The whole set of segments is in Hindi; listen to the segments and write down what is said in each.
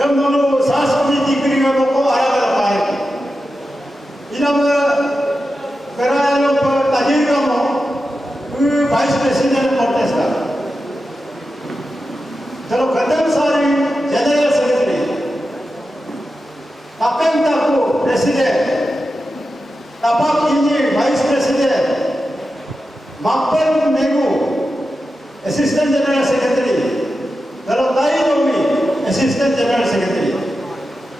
yang dulu saya sendiri dikirikan pokok ayat apa ini nama kerana yang tajir kamu vice president contest का चलो खत्म सारी जनरल सेक्रेटरी अपन तक प्रेसिडेंट तपक इंजी वाइस प्रेसिडेंट मापन मेगू असिस्टेंट जनरल सेक्रेटरी चलो ताई लोगी असिस्टेंट जनरल सेक्रेटरी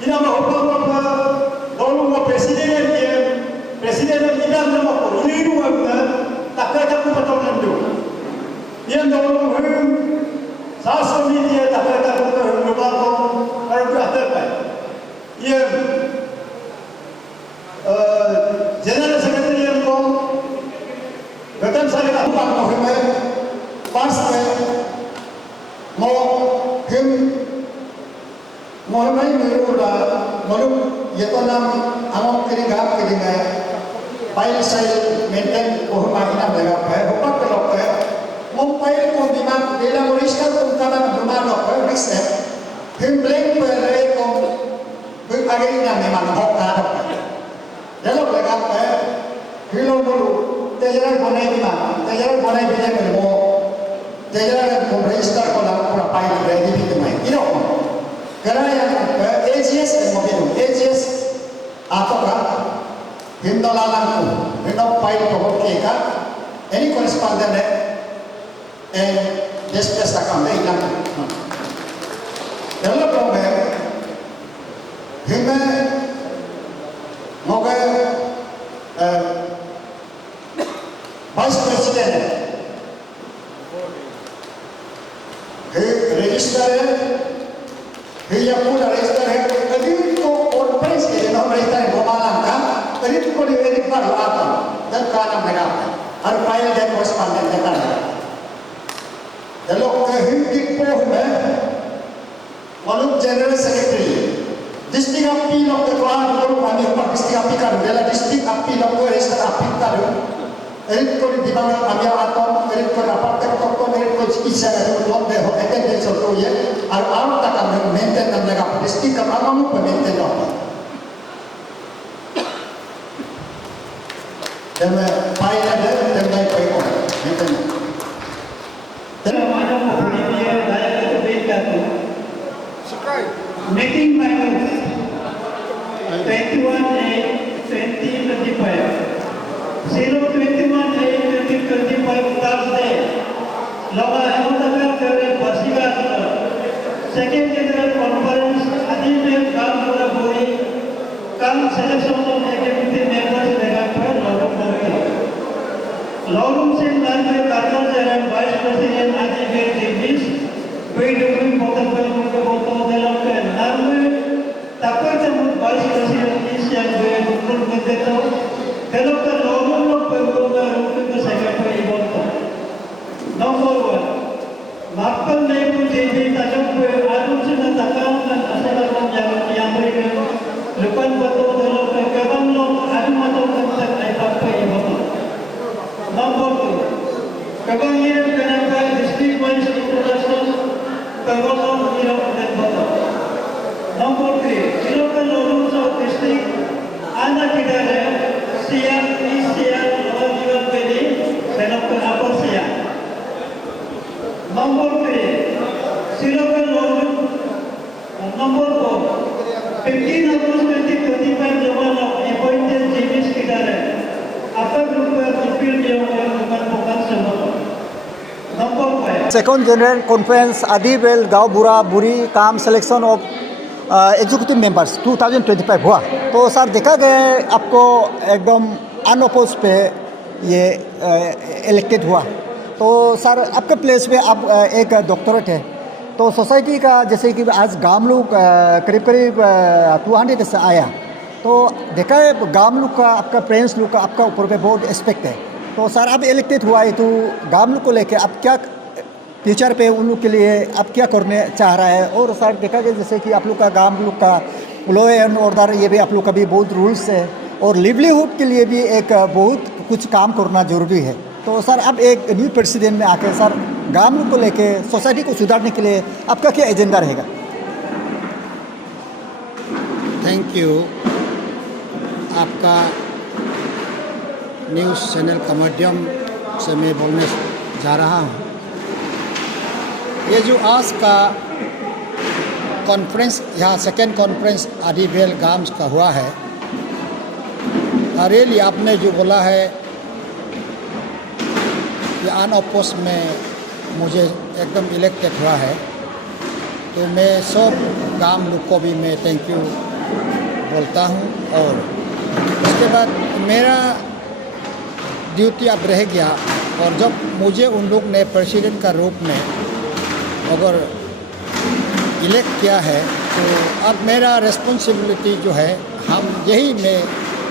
इन हम हुक्म दोनों को प्रेसिडेंट इधर नमक इन्हीं को takkan takut betul nanti. Yang dulu sastra media takkan takut berubah kalau berada apa. Yang general secretary yang ko betul saya tak tahu apa pas mau meruda malu yetonam amok keringat file saya maintain oh makina mereka hukum pelok mobile ko diman dela moriskan tentang rumah lok riset himbleng pere ko berbagai ina memang hokka delo mereka hilo dulu tejaran bonai bila mereka tejaran ko register ko lang pura file ready bitu mai ino karena yang AGS mobil AGS atau kan Hindolalanku, Hindol file ko keka, any correspondent and just takam deh ilang. Dalam program, hime moga vice president, register, yang pula register, kadang ko orpres ke nama register bomalang kan. Kali ko ni baru apa? Dan kana mereka. Har file dan correspondent kan. Kalau ke hindi po malu general secretary. District appeal of the Quran ko kami pa district appeal kan. Bela district appeal of register appeal kan. Erit ko di bawah kami atom, erit ko dapat ko erit ko isa ada ko de ho attendance so ye. Ar tak kami maintain nam mereka district kami maintain apa. Dan file ada dan lain perikon. Itu. Dan mana mohon dia daya itu beda tu. Meeting by 21/8/2025. 021/8/2025 Thursday. Loga Ahmedabad Kare Pasigat. Second General Conference Adil Kalpura Buri. Kam selection of executive members Lawrence Singh Nandre Karnal and Vice President Ajay Davis, PW Protocol Protocol Development Nandre, Tapatan Vice President Isyan Gay Dukul Mendeto, Development Lawrence Pembuka Rukun Secretary Bonto. Number 1, Markan Nebu JB Tajam Arun Sina Takam dan Asalaram yang berikan Lupan Batu Development Kabang Long Adu Matau Kantak Aipapai Bonto. Number 2, Kabang Hiram Kanaka District Vice Introduction, Kabang Hiram Kanaka. Number 3, Local Lawrence of District, Anna Kidare, Sian, East Sian, Lower Jivan Valley, Senopkan Upper Sian. Number 3, Silokan Lawrence. Number 4, 15 August 2025, Jawan of appointed James Kidare. Second General Conference Adibel गाँव बुरा बुरी काम सिलेक्शन ऑफ एग्जीक्यूटिव मेंबर्स 2025 हुआ। तो सर देखा गया आपको एकदम अनअपोज पे ये इलेक्टेड हुआ। तो सर आपके प्लेस पे आप एक डॉक्टरेट है, तो सोसाइटी का जैसे कि आज गांव लोग करीब करीब 200 से आया, तो देखा है गांव लोग का आपका पेरेंट्स लोग का आपका ऊपर पे बहुत रिस्पेक्ट है। तो सर आप इलेक्टेड हुआ है, तो गांव लोग को लेके आप क्या फ्यूचर पे उन लोग के लिए आप क्या करने चाह रहा है? और सर देखा गया जैसे कि आप लोग का गांव लोग का लॉ एंड ऑर्डर ये भी आप लोग का भी बहुत रूल्स है, और लिवलीहुड के लिए भी एक बहुत कुछ काम करना जरूरी है। तो सर अब एक न्यू प्रेसिडेंट में आके सर गांव लोग को लेके सोसाइटी को सुधारने के लिए आपका क्या एजेंडा रहेगा? Thank you. आपका न्यूज़ चैनल का माध्यम से मैं बोलने जा रहा हूँ। ये जो आज का कॉन्फ्रेंस, यहाँ सेकेंड कॉन्फ्रेंस आदिवेल गाम्स का हुआ है, रियली आपने जो बोला है ये अनअपोज में मुझे एकदम इलेक्टेड हुआ है, तो मैं सब गांव लोग को भी मैं थैंक यू बोलता हूँ। और उसके बाद मेरा ड्यूटी अब रह गया, और जब मुझे उन लोग ने प्रेसिडेंट का रूप में अगर इलेक्ट किया है, तो अब मेरा रिस्पॉन्सिबिलिटी जो है, हम यही मैं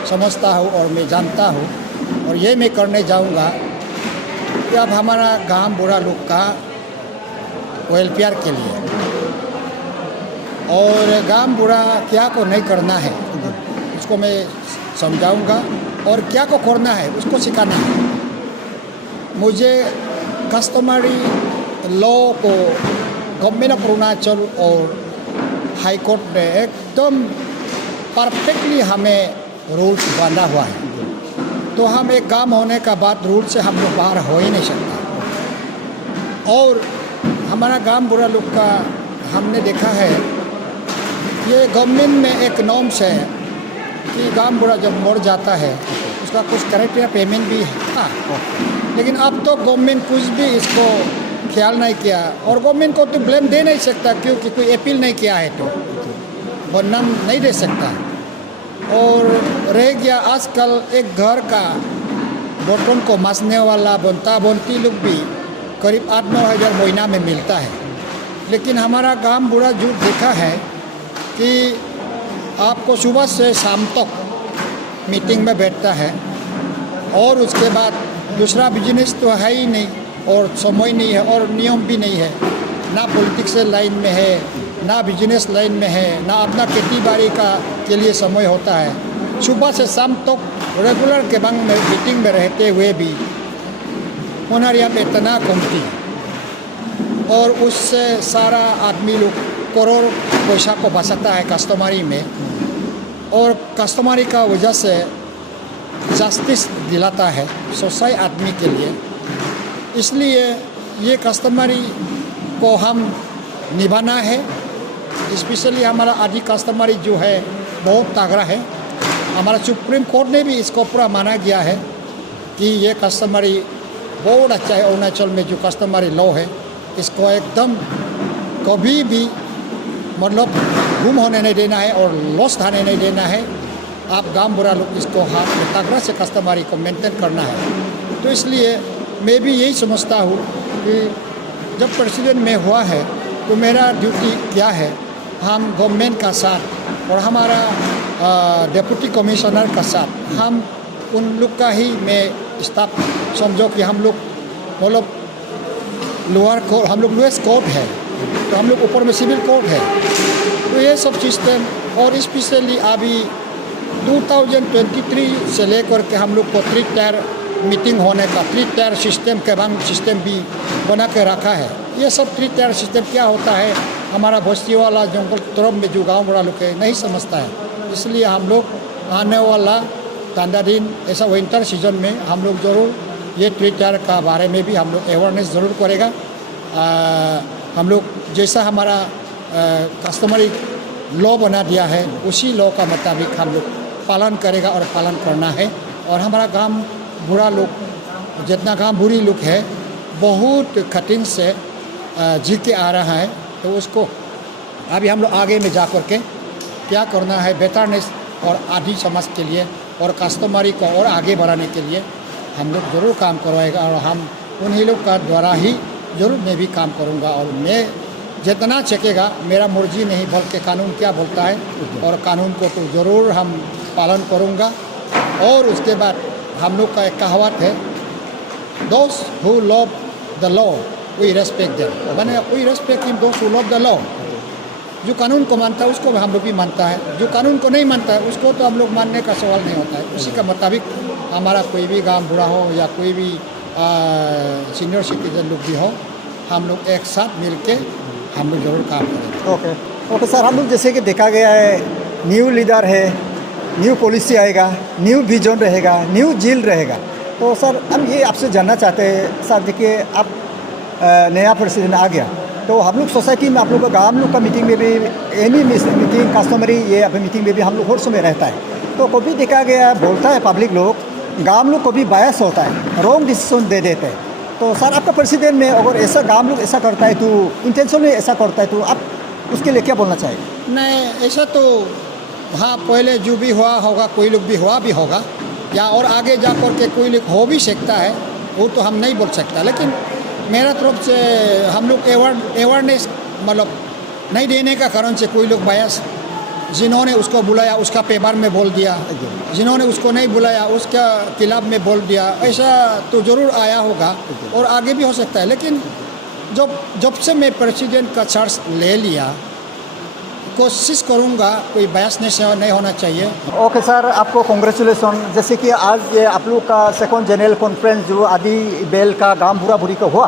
समझता हूँ और मैं जानता हूँ, और ये मैं करने जाऊँगा कि अब हमारा गांव बुरा लोग का वेलफेयर के लिए और गांव बुरा क्या को नहीं करना है उसको मैं समझाऊंगा, और क्या को करना है उसको सिखाना है। मुझे कस्टमरी लॉ को गवर्नमेंट ऑफ अरुणाचल और हाई कोर्ट ने एकदम परफेक्टली हमें रूल्स बांधा हुआ है, तो हम एक काम होने का बाद रूल से हम लोग बाहर हो ही नहीं सकता। और हमारा गांव बुरा लोग का हमने देखा है, ये गवर्नमेंट में एक नॉर्म्स है कि गांव बुरा जब मर जाता है उसका कुछ करेक्ट पेमेंट भी था, लेकिन अब तो गवर्नमेंट कुछ भी इसको ख्याल नहीं किया, और गवर्नमेंट को तो ब्लेम दे नहीं सकता क्योंकि कोई अपील नहीं किया है, तो बदनाम नहीं दे सकता। और रह गया आजकल एक घर का बर्तन को मांजने वाला बनता बनती लोग भी करीब 8-9 हज़ार महीना में मिलता है, लेकिन हमारा गांव बुरा जो देखा है कि आपको सुबह से शाम तक मीटिंग में बैठता है, और उसके बाद दूसरा बिजनेस तो है ही नहीं, और समय नहीं है, और नियम भी नहीं है, ना पॉलिटिक्स लाइन में है, ना बिजनेस लाइन में है, ना अपना खेती बाड़ी का के लिए समय होता है। सुबह से शाम तक रेगुलर के बंग में मीटिंग में रहते हुए भी होनरिया में इतना कमती, और उससे सारा आदमी लोग करोड़ पैसा को बचाता है कस्टमरी में, और कस्टमरी का वजह से जस्टिस दिलाता है सोसाइटी आदमी के लिए। इसलिए ये कस्टमरी को हम निभाना है, स्पेशली हमारा आदि कस्टमरी जो है बहुत तगड़ा है। हमारा सुप्रीम कोर्ट ने भी इसको पूरा माना गया है कि ये कस्टमरी बहुत अच्छा है। अरुणाचल में जो कस्टमरी लॉ है इसको एकदम कभी भी मतलब गुम होने नहीं देना है और लॉस आने नहीं देना है। आप गांव बुरा लोग इसको हाथ में तगड़ा से कस्टमरी को मेंटेन करना है। तो इसलिए मैं भी यही समझता हूँ कि जब प्रेसिडेंट में हुआ है तो मेरा ड्यूटी क्या है, हम गवर्नमेंट का साथ और हमारा डिप्टी कमिश्नर का साथ हम उन लोग का ही मैं स्टाफ समझो कि हम लोग मतलब लोअर कोर्ट, हम लोग लोएस्ट कोर्ट है तो हम लोग ऊपर में सिविल कोर्ट है। तो ये सब सिस्टम और स्पेशली अभी 2023 से लेकर के हम लोग को 3 टायर मीटिंग होने का 3 टायर सिस्टम के बैंक सिस्टम भी बना के रखा है। ये सब 3 टायर सिस्टम क्या होता है हमारा बस्ती वाला जंगल तरफ में जो गांव बड़ा लोग नहीं समझता है। इसलिए हम लोग आने वाला ठंडा दिन ऐसा विंटर सीजन में हम लोग ज़रूर ये 3 टायर का बारे में भी हम लोग अवेयरनेस ज़रूर करेगा। हम लोग जैसा हमारा कस्टमरी लॉ बना दिया है उसी लॉ का मुताबिक हम लोग पालन करेगा और पालन करना है। और हमारा गांव बुरा लोग जितना गांव बुरी लोग है बहुत कठिन से जी के आ रहा है, तो उसको अभी हम लोग आगे में जा कर के क्या करना है बेटरनेस और आदि समाज के लिए और कस्टमरी को और आगे बढ़ाने के लिए हम लोग ज़रूर काम करवाएगा। और हम उन्हीं लोग का द्वारा ही ज़रूर मैं भी काम करूँगा। और मैं जितना चकेगा मेरा मर्जी नहीं बल्कि कानून क्या बोलता है, और कानून को तो ज़रूर हम पालन करूँगा। और उसके बाद हम लोग का एक कहावत है, those who love the law we respect them, मैंने we respect him those who love the law. जो कानून को मानता है उसको हम लोग भी मानता है, जो कानून को नहीं मानता है उसको तो हम लोग मानने का सवाल नहीं होता है। उसी का मुताबिक हमारा कोई भी गांव बुरा हो या कोई भी सीनियर सिटीजन लोग भी हो, हम लोग एक साथ मिल के हम लोग ज़रूर काम करेंगे। ओके सर, हम लोग जैसे कि देखा गया है न्यू लीडर है, न्यू पॉलिसी आएगा, न्यू विजन रहेगा, न्यू जील रहेगा। तो सर हम ये आपसे जानना चाहते हैं सर, देखिए अब नया प्रेसिडेंट आ गया, तो हम लोग सोसाइटी में आप लोग का, हम लोग का मीटिंग में भी, एनी मीटिंग कस्टमरी ये अभी मीटिंग में भी हम लोग हर समय रहता है। तो कभी देखा गया बोलता है पब्लिक लोग, गांव लोग कभी बायस होता है, रॉन्ग डिसीजन दे देते हैं। तो सर आपका प्रेसिडेंट में अगर ऐसा गांव लोग ऐसा करता है तो इंटेंशनली ऐसा करता है, तो आप उसके लिए क्या बोलना चाहिए? नहीं, ऐसा तो हाँ पहले जो भी हुआ होगा, कोई लोग भी हुआ भी होगा, या और आगे जा कर के कोई लोग हो भी सकता है, वो तो हम नहीं बोल सकता। लेकिन मेरा तरफ से हम लोग अवेयरनेस मतलब नहीं देने का कारण से कोई लोग बायस, जिन्होंने उसको बुलाया उसका पेपर में बोल दिया, जिन्होंने उसको नहीं बुलाया उसका खिलाफ में बोल दिया, ऐसा तो ज़रूर आया होगा और आगे भी हो सकता है। लेकिन जब से मैं प्रेसिडेंट का चार्ज ले लिया, कोशिश करूँगा कोई बायसनेस नहीं होना चाहिए। ओके सर, आपको कॉन्ग्रेचुलेसन। जैसे कि आज ये आप लोग का सेकंड जनरल कॉन्फ्रेंस जो आदि बेल का गांव बुरा बुरी का हुआ,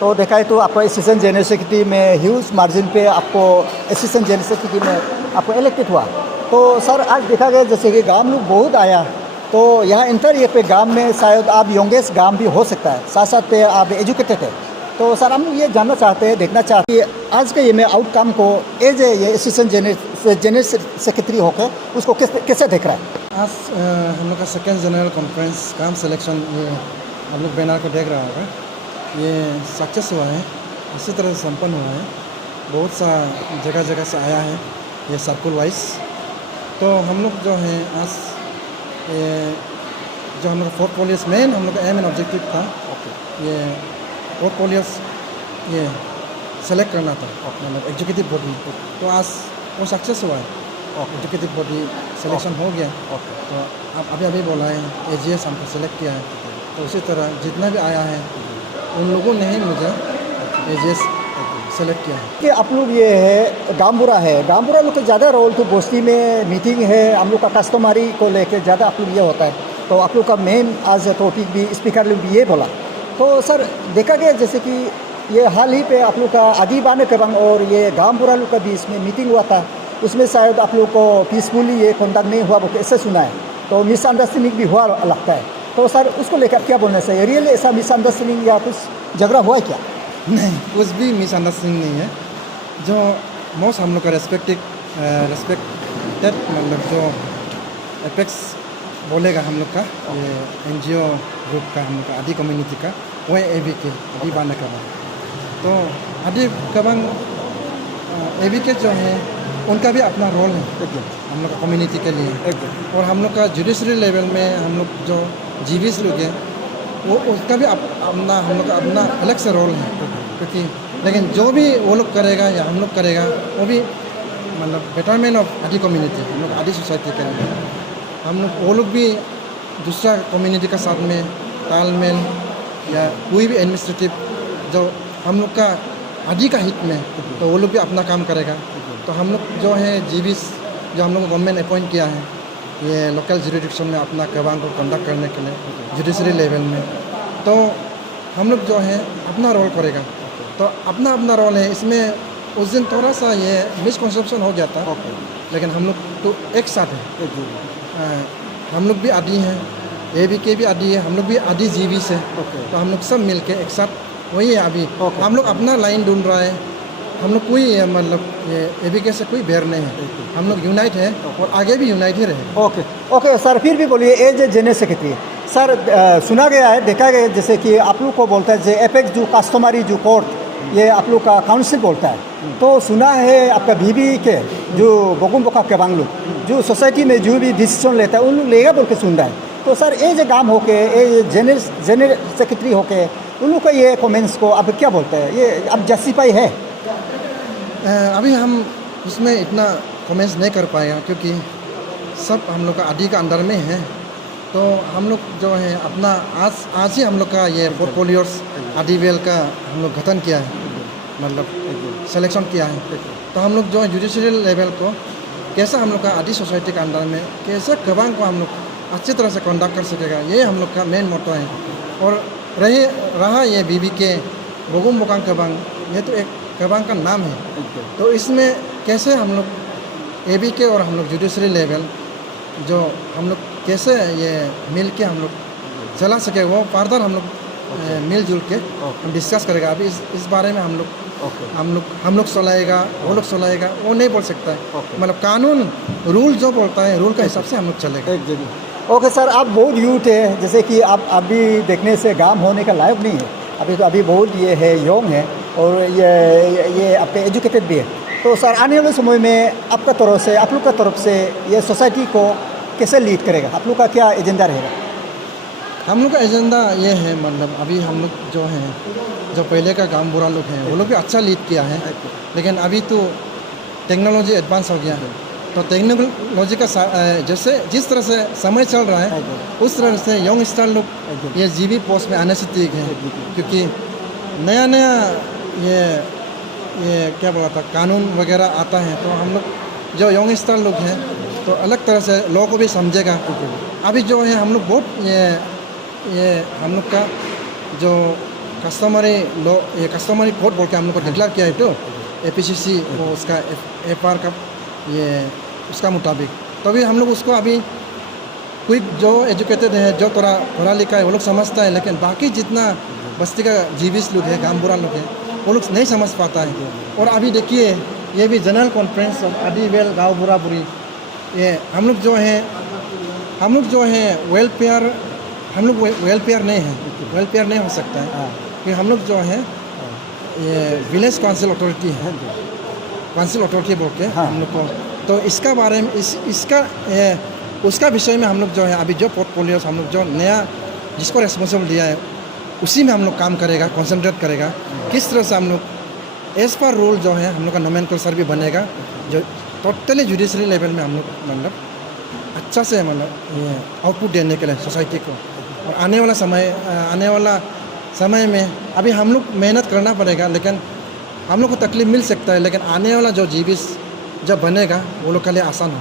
तो देखा है तो आपको असिस्टेंट जनरल सेक्रेटरी में ह्यूज मार्जिन पे आपको असिस्टेंट जनरल सेक्रेटरी में आपको इलेक्टेड हुआ। तो सर आज देखा गया जैसे कि गांव लोग बहुत आया, तो यहाँ इंटर ये पे गांव में शायद आप यंगेस्ट गांव भी हो सकता है, साथ साथ पे आप एजुकेटेड है। तो सर हम ये जानना चाहते हैं, देखना चाहते हैं आज के ये में आउटकम को एज ए ये असिस्टेंट जनरल सेक्रेटरी होकर उसको कैसे देख रहा है? आज हम लोग का सेकेंड जनरल कॉन्फ्रेंस काम सिलेक्शन, ये हम लोग बैनर को देख रहा होगा, ये सक्सेस हुआ है, इसी तरह से संपन्न हुआ है। बहुत सा जगह जगह से आया है ये सर्कुल वाइज। तो हम लोग जो है आज ये जो हम लोग पोर्टफोलियोस मेन हम लोग का एम एंड ऑब्जेक्टिव था, ये पोर्टफोलियोस ये सेलेक्ट करना था मतलब एग्जीक्यूटिव बॉडी। तो आज वो सक्सेस हुआ है, एग्जीक्यूटिव बॉडी सिलेक्शन हो गया। तो आप अभी बोला है AGS हमको सेलेक्ट किया है, तो उसी तरह जितना भी आया है उन लोगों ने ही मुझे AGS सेलेक्ट किया है। कि आप लोग ये है गामबुरा है, गामबुरा लोग का ज़्यादा रोल तो बस्ती में मीटिंग है, हम लोग का कस्टमरी को लेकर ज़्यादा आप लोग ये होता है। तो आप लोग का मेन आज टॉपिक भी स्पीकर लोग भी ये बोला। तो सर देखा गया जैसे कि ये हाल ही पे आप लोग का आदि बाने कबंग और ये गामबुरा लोग का भी इसमें मीटिंग हुआ था, उसमें शायद आप लोग को पीसफुली ये कॉन्डक्ट नहीं हुआ, वो ऐसे सुना है, तो मिसअंडरस्टैंडिंग भी हुआ लगता है। तो सर उसको लेकर क्या बोलना चाहिए? रियली ऐसा मिसअंडरस्टैंडिंग या कुछ झगड़ा हुआ है क्या? नहीं, कुछ भी मिसअंडरस्टैंडिंग नहीं है। जो मोस्ट हम लोग का रेस्पेक्टेड मतलब जो एपेक्स बोलेगा हम लोग का ये NGO ग्रुप का, हम लोग का आदि कम्युनिटी का, वो है ABK आदि बाने कबंग। तो आदि कबंग ABK जो है उनका भी अपना रोल है हम लोग का कम्युनिटी के लिए। और हम लोग का जुडिशरी लेवल में हम लोग जो GVs लोग हैं वो उसका भी अपना हम लोग का अपना अलग से रोल है, क्योंकि लेकिन जो भी वो लोग करेगा या हम लोग करेगा वो भी मतलब बेटरमेंट ऑफ आदि कम्युनिटी, हम लोग आदि सोसाइटी करेंगे। हम लोग वो लोग भी दूसरा कम्युनिटी का साथ में तालमेल या कोई भी एडमिनिस्ट्रेटिव जो हम लोग का आदि का हित में, तो वो लोग भी अपना काम करेगा। तो हम लोग जो है GVs जो हम लोग गवर्नमेंट अपॉइंट किया है ये लोकल जुरिडिक्शन में अपना कबांग को कंडक्ट करने के लिए जुडिशरी लेवल में, तो हम लोग जो है अपना रोल करेगा। तो अपना अपना रोल है इसमें। उस दिन थोड़ा सा ये मिसकंसेप्शन हो गया था, लेकिन हम लोग तो एक साथ हैं। हम लोग भी आदि हैं, ABK भी आदि है, हम लोग भी आदि GVs है। तो हम लोग सब मिल के एक साथ वही है। अभी हम लोग अपना लाइन ढूंढ रहा है, हम लोग कोई मतलब ये ABK से कोई बैर नहीं है, हम लोग यूनाइट है और आगे भी यूनाइट ही रहे। ओके सर, फिर भी बोलिए as a general secretary sir, सुना गया है, देखा गया जैसे कि आप लोग को बोलता है जो एपेक्स जो कस्टमरी जो कोर्ट ये आप लोग का काउंसिल बोलता है, तो सुना है आपका BBK जो बगुम बका के बांग लोग जो सोसाइटी में जो भी डिसीजन लेता है उन लोग लेगा बोल के सुन रहा है। तो सर एज ए काम होके जनरल सेक्रेटरी होके उन लोग का ये कमेंट्स को आप क्या बोलते हैं, ये अब जस्टिफाई है? अभी हम उसमें इतना कमेंट्स नहीं कर पाएगा, क्योंकि सब हम लोग का आदि का अंदर में है। तो हम लोग जो है अपना आज ही हम लोग का ये पोर्टफोलियोस आदि वेल का हम लोग गठन किया है, मतलब सिलेक्शन किया है। तो हम लोग जो है जुडिशरियल लेवल को कैसा हम लोग का आदि सोसाइटी के अंदर में कैसे कबांग को हम लोग अच्छी तरह से कंडक्ट कर सकेगा, ये हम लोग का मेन मोटो है। और रहा ये BBK बोगुम बोकांग कबांग, ये तो एक कबांग का नाम है। तो इसमें कैसे हम लोग एबी के और हम लोग जुडिशरी लेवल जो हम लोग कैसे ये मिल के हम लोग चला सके वो फर्दर हम लोग मिलजुल के हम डिस्कस करेगा। अभी इस बारे में हम लोग चलाएगा वो लोग चलाएगा वो नहीं बोल सकता है। मतलब कानून रूल जो बोलता है रूल के हिसाब से हम लोग चलेगा। ओके सर, आप बहुत यूथ है, जैसे कि आप अभी देखने से गांव होने का लायक नहीं है, अभी तो अभी बहुत ये है यंग है और ये आपके एजुकेटेड भी है। तो सर आने वाले समय में आपका तरफ से आप लोग का तरफ से ये सोसाइटी को कैसे लीड करेगा, आप लोग का क्या एजेंडा रहेगा? हम लोग का एजेंडा ये है, मतलब अभी हम लोग जो हैं जो पहले का गांव बुरा लोग हैं वो लोग भी अच्छा लीड किया है, लेकिन अभी तो टेक्नोलॉजी एडवांस हो गया है। तो टेक्नोलॉजी का जैसे जिस तरह से समय चल रहा है उस तरह से यंग स्टार लोग ये जीबी पोस्ट में आने से ठीक है, क्योंकि नया नया ये क्या बोला था कानून वगैरह आता है तो हम लोग जो यंग स्टार लोग हैं तो अलग तरह से लॉ को भी समझेगा। अभी जो है हम लोग बहुत ये हम लोग का जो कस्टमरी लॉ ये कस्टमरी कोड बोल के हम लोग को डिक्लेयर किया है, तो APCC वो उसका FR का ये उसका मुताबिक तो अभी हम लोग उसको अभी कोई जो एजुकेटेड है जो थोड़ा पढ़ा लिखा है वो लोग समझता है, लेकिन बाकी जितना बस्ती का जीविस लोग है गामबुरा लोग है वो लोग नहीं समझ पाता है। और अभी देखिए ये भी जनरल कॉन्फ्रेंस ऑफ आदिवेल गाँव बुरा बुरी ये हम लोग जो है वेलफेयर हम लोग वेलफेयर नहीं हो सकता है, क्योंकि हम लोग जो है ये विलेज काउंसिल अथॉरिटी है, काउंसिल अथॉरिटी बोल के हम लोग को तो इसका बारे में उसका विषय में हम लोग जो है अभी जो पोर्टफोलियो हम लोग जो नया जिसको रेस्पॉन्सिबल दिया है उसी में हम लोग काम करेगा, कंसंट्रेट करेगा किस तरह से हम लोग एज पर रूल जो है हम लोग का नोमेनक्लेचर भी बनेगा जो टोटली जुडिशरी लेवल में हम लोग मतलब अच्छा से मतलब ये आउटपुट देने के लिए सोसाइटी को। और आने वाला समय में अभी हम लोग मेहनत करना पड़ेगा, लेकिन हम लोग को तकलीफ मिल सकता है, लेकिन आने वाला जो जीविस जब बनेगा वो लोग के लिए आसान हो।